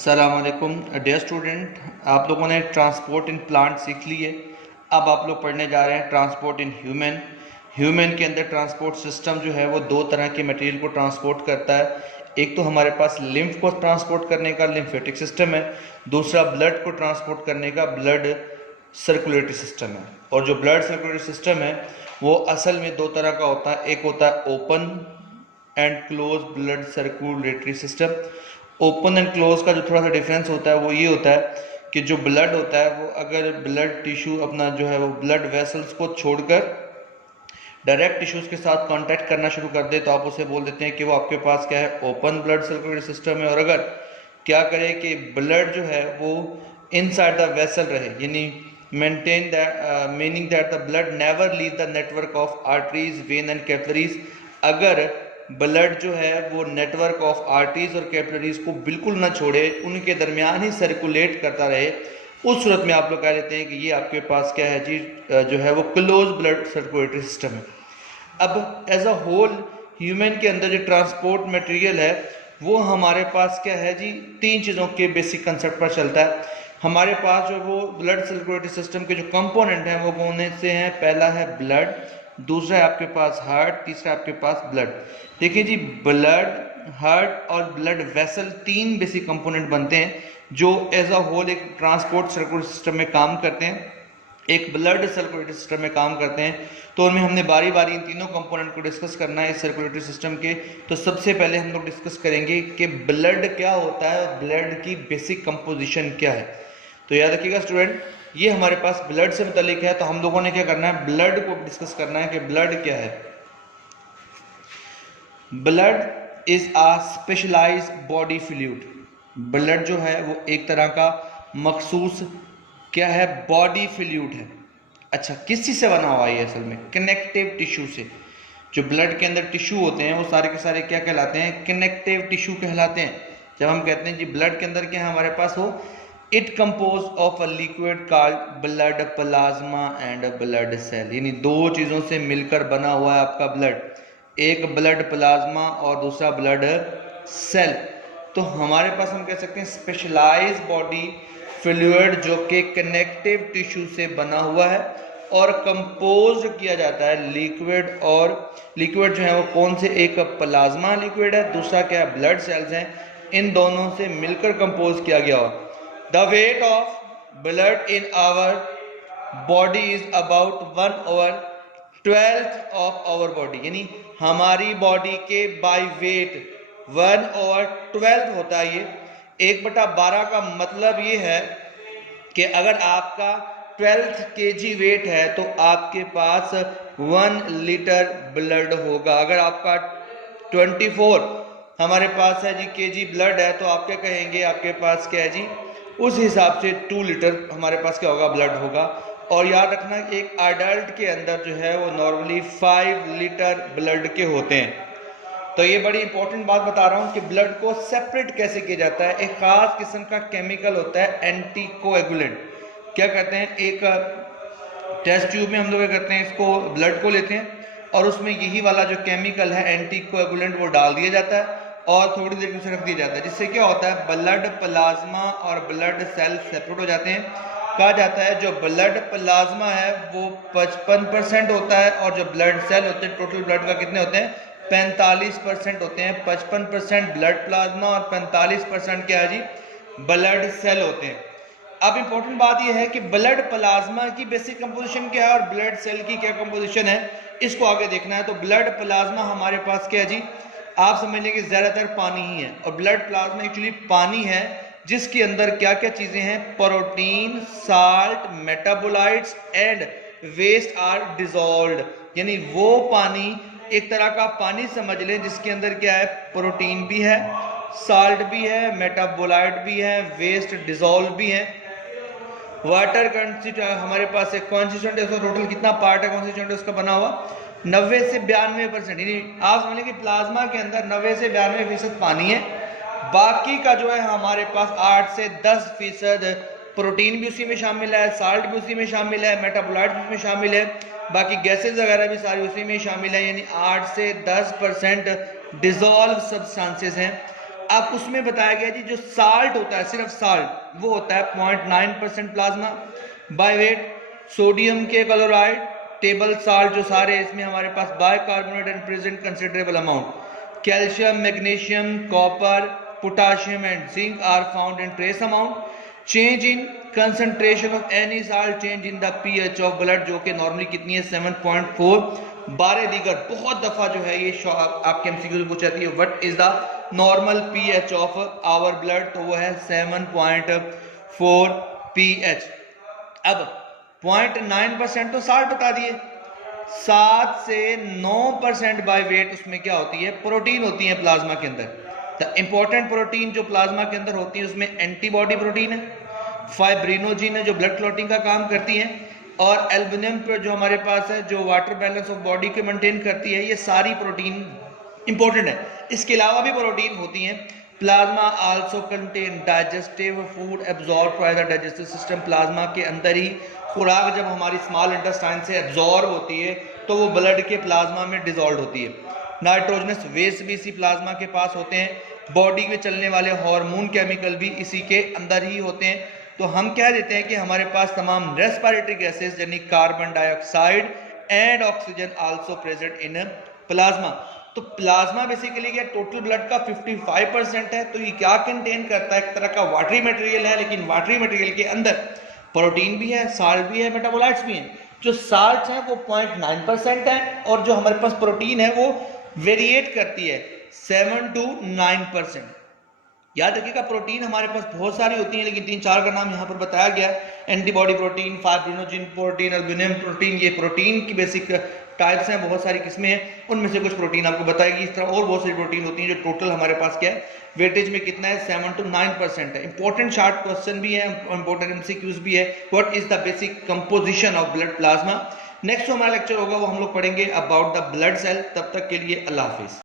अस्सलामुअलैकुम dear student, आप लोगों ने ट्रांसपोर्ट इन प्लांट सीख ली है। अब आप लोग पढ़ने जा रहे हैं ट्रांसपोर्ट इन ह्यूमन के अंदर ट्रांसपोर्ट सिस्टम जो है वो दो तरह के मटेरियल को ट्रांसपोर्ट करता है। एक तो हमारे पास लिम्फ को ट्रांसपोर्ट करने का लिम्फेटिक सिस्टम है, दूसरा ब्लड को ट्रांसपोर्ट करने का ब्लड सर्कुलेटरी सिस्टम है। और जो ब्लड सर्कुलेटरी सिस्टम है वो असल में दो तरह का होता है। एक होता है open and close blood circulatory system. Open and close का जो थोड़ा सा डिफरेंस होता है वो ये होता है कि जो ब्लड होता है वो अगर ब्लड टिश्यू अपना जो है वो ब्लड वेसल्स को छोड़कर डायरेक्ट टिश्यूज के साथ कांटेक्ट करना शुरू कर दे तो आप उसे बोल देते हैं कि वो आपके पास क्या है, ओपन ब्लड सर्कुलेटरी सिस्टम है। और अगर क्या करे कि ब्लड जो है वो इनसाइड द वेसल रहे, यानी maintain that meaning that the blood never leave the network of arteries when and capillaries. अगर ब्लड जो है वो नेटवर्क ऑफ आर्टरीज और कैपिलरीज को बिल्कुल ना छोड़े, उनके दरमियान ही सर्कुलेट करता रहे, उस सूरत में आप लोग कह लेते हैं कि ये आपके पास क्या है जी, जो है वो क्लोज ब्लड सर्कुलेटरी सिस्टम है। अब एज अ होल ह्यूमन के अंदर जो ट्रांसपोर्ट मटेरियल है वो हमारे पास क्या है जी, तीन चीज़ों के बेसिक कंसेप्ट पर चलता है। हमारे पास जो वो ब्लड सर्कुलेटरी सिस्टम के जो कंपोनेंट हैं वो कौन से हैं? पहला है ब्लड, दूसरा है आपके पास हार्ट, तीसरा आपके पास ब्लड। देखिए जी, ब्लड, हार्ट और ब्लड वेसल तीन बेसिक कंपोनेंट बनते हैं जो एज अ होल एक ट्रांसपोर्ट सर्कुलेटरी सिस्टम में काम करते हैं, एक ब्लड सर्कुलेटरी सिस्टम में काम करते हैं। तो उनमें हमने बारी बारी इन तीनों कंपोनेंट को डिस्कस करना है इस सर्कुलेटरी सिस्टम के। तो सबसे पहले हम लोग डिस्कस करेंगे कि ब्लड क्या होता है, ब्लड की बेसिक कंपोजिशन क्या है। तो याद रखिएगा स्टूडेंट, ये हमारे पास ब्लड से मुतालिक है। तो हम लोगों ने क्या करना है, ब्लड को डिस्कस करना है कि ब्लड क्या है। Blood is a specialised body fluid. Blood जो है वो एक तरह का मखसूस क्या है, बॉडी फ्लूइड है। अच्छा, किस चीज़ से बना हुआ है? असल में कनेक्टिव टिश्यू से। जो ब्लड के अंदर टिश्यू होते हैं वो सारे के सारे क्या कहलाते हैं? कनेक्टिव टिश्यू कहलाते हैं। जब हम कहते हैं जी ब्लड के अंदर क्या है हमारे पास हो, it compose of a liquid called blood plasma and blood cell. यानी दो चीज़ों से मिलकर बना हुआ है आपका ब्लड, एक ब्लड प्लाज्मा और दूसरा ब्लड सेल। तो हमारे पास हम कह सकते हैं स्पेशलाइज्ड बॉडी फ्लूइड जो कि कनेक्टिव टिश्यू से बना हुआ है और कंपोज किया जाता है लिक्विड। और लिक्विड जो है वो कौन से? एक प्लाज्मा लिक्विड है, दूसरा क्या है? ब्लड सेल्स हैं। इन दोनों से मिलकर कंपोज किया गया हो। The weight of blood in our body is about 1/12 of our body. यानी हमारी बॉडी के बाय वेट 1/12 होता है। ये 1/12 का मतलब ये है कि अगर आपका 12 kg वेट है तो आपके पास 1 लीटर ब्लड होगा। अगर आपका 24 हमारे पास है जी केजी ब्लड है तो आप क्या कहेंगे, आपके पास क्या है जी, उस हिसाब से 2 लीटर हमारे पास क्या होगा, ब्लड होगा। और याद रखना एक अडल्ट के अंदर जो है वो नॉर्मली 5 लीटर ब्लड के होते हैं। तो ये बड़ी इंपॉर्टेंट बात बता रहा हूँ कि ब्लड को सेपरेट कैसे किया जाता है। एक खास किस्म का केमिकल होता है एंटीकोएगुलेंट। क्या कहते हैं, एक टेस्ट ट्यूब में हम लोग क्या करते हैं, इसको ब्लड को लेते हैं और उसमें यही वाला जो केमिकल है एंटीकोएगुलेंट वो डाल दिया जाता है और थोड़ी देर उसे रख दिया जाता है, जिससे क्या होता है ब्लड प्लाज्मा और ब्लड सेल सेपरेट हो जाते हैं। कहा जाता है जो ब्लड प्लाज्मा है वो 55% होता है और जो ब्लड सेल होते हैं टोटल ब्लड का कितने होते हैं, 45% होते हैं। 55% ब्लड प्लाज्मा और 45% क्या है जी, ब्लड सेल होते हैं। अब इंपॉर्टेंट बात यह है कि ब्लड प्लाज्मा की बेसिक कंपोजिशन क्या है और ब्लड सेल की क्या कंपोजिशन है, इसको आगे देखना है। तो ब्लड प्लाज्मा हमारे पास क्या है जी, आप समझ लें कि ज्यादातर पानी ही है और ब्लड प्लाज्मा एक्चुअली पानी है जिसके अंदर क्या क्या चीजें हैं, protein, salt, metabolites and waste are dissolved. यानी वो पानी एक तरह का पानी समझ लें जिसके अंदर क्या है, प्रोटीन भी है, साल्ट भी है, मेटाबोलाइट भी है, वेस्ट डिसॉल्व भी है। वाटर कंस्टिट्यूएंट हमारे पास एक कॉन्स्टिट्यूएंट है, उसका टोटल कितना पार्ट है कॉन्स्टिट्यूएंट उसका बना हुआ, 90 से 92%। यानी आप समझ लें कि प्लाज्मा के अंदर 90 से 92% पानी है। बाकी का जो है हमारे पास 8 से 10% प्रोटीन भी उसी में शामिल है, साल्ट भी उसी में शामिल है, मेटाबोलाइट भी उसमें शामिल है, बाकी गैसेज वगैरह भी सारी उसी में शामिल है। यानी 8 से 10% डिजॉल्व सब्सटेंसेस हैं। अब उसमें बताया गया जी जो साल्ट होता है, सिर्फ साल्ट, वो होता है 0.9% प्लाज्मा बाय वेट। सोडियम के क्लोराइड, टेबल साल्ट जो सारे इसमें हमारे पास bicarbonate and present considerable amount. Calcium, magnesium, copper, potassium and zinc are found in trace amount. Change in concentration of any salt change in the pH of blood, जो कि normally कितनी है 7.4। बारह दीगर बहुत दफा जो है ये आपके एमसीक्यू पूछ जाती है, what is the normal pH of our blood, तो वो है 7.4 पीएच। अब 0.9% तो साल्ट बता दिए, 7 से 9% बाय वेट उसमें क्या होती है, प्रोटीन होती है प्लाज्मा के अंदर। द इंपॉर्टेंट प्रोटीन जो प्लाज्मा के अंदर होती है उसमें एंटीबॉडी प्रोटीन है, फाइब्रिनोजिन है जो ब्लड क्लॉटिंग का काम करती है, और एल्बुमिन पर जो हमारे पास है जो वाटर बैलेंस ऑफ बॉडी को मेंटेन करती है। ये सारी प्रोटीन इंपॉर्टेंट है। इसके अलावा भी प्रोटीन होती हैं। Plasma also contain digestive food absorb by the digestive system. Plasma के अंदर ही खुराक जब हमारी स्मॉल इंटेस्टाइन से एब्जॉर्ब होती है तो वो ब्लड के प्लाज्मा में डिसॉल्व होती है। नाइट्रोजनस वेस्ट भी इसी प्लाज्मा के पास होते हैं। बॉडी में चलने वाले हार्मोन केमिकल भी इसी के अंदर ही होते हैं। तो हम कह देते हैं कि हमारे पास तमाम रेस्पिरेटरी गैसेस यानी carbon dioxide and oxygen also present in plasma. तो प्लाज्मा बेसिकली क्या टोटल ब्लड का 55% है। तो ये क्या कंटेन करता है, एक तरह का वाटरी मटेरियल है, लेकिन वाटरी मटेरियल के अंदर प्रोटीन भी है, साल्ट भी है, मेटाबोलाइट्स भी हैं। जो साल्ट है वो 0.9% है और जो हमारे पास प्रोटीन है वो वेरिएट करती है 7 to 9%। याद रखिएगा प्रोटीन हमारे पास बहुत सारी होती हैं, लेकिन 3-4 का नाम यहाँ पर बताया गया। Antibody protein, fibrinogen protein, albumin protein, ये प्रोटीन की बेसिक टाइप्स हैं, बहुत सारी किस्में हैं। उनमें से कुछ प्रोटीन आपको बताएगी। इस तरह और बहुत सारी प्रोटीन होती हैं जो टोटल हमारे पास क्या है, वेटेज में कितना है 7 to 9% है। इंपॉर्टेंट शार्ट क्वेश्चन भी है, इंपॉर्टेंट एमसीक्यूज भी है। What is the basic composition of blood plasma. Next हमारा लेक्चर होगा वो हम लोग पढ़ेंगे अबाउट द ब्लड सेल। तब तक के लिए अल्लाह हाफिज।